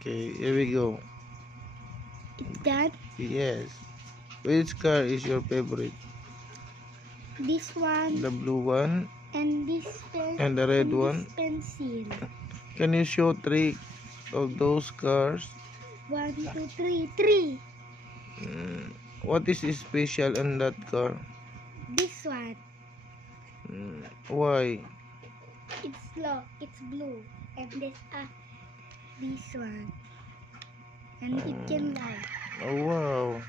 Okay, here we go. It's that. Yes. Which car is your favorite? This one. The blue one And this pen. and the red and one. this pencil. Can you show three of those cars? 1, 2, 3. 3. What is special in that car? This one. Why? It's slow. It's blue. And this one. And it can light. Oh, wow.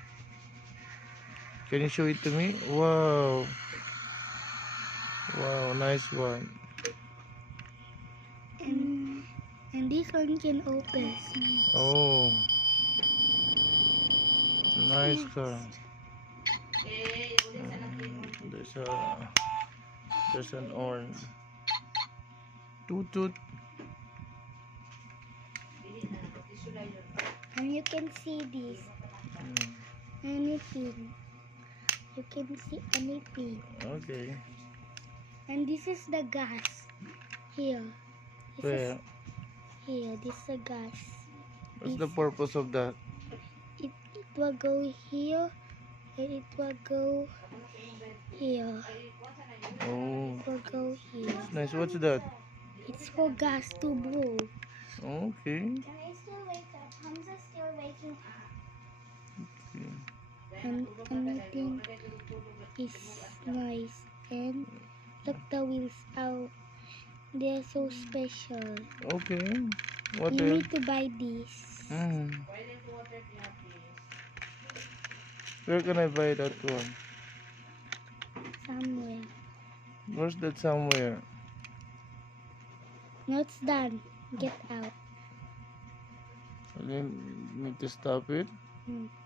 Can you show it to me? Wow. Wow, nice one. And this one can open. Oh, nice car. There's an orange. Toot toot. And you can see this. Anything. You can see anything. Okay. And this is the gas. Here. Where? Here. This is the gas. What's the purpose of that? It will go here. And it will go here. Oh, It will go here. nice. What's that? It's for gas to blow. Okay. Can I still wake up? Hamza's still waking up. Okay. And anything is nice. And look, the wheels out. They're so special. Okay. What You else? need to buy this. Where can I buy that one? Somewhere. Where's that somewhere? No, it's done. Get out. I need to stop it.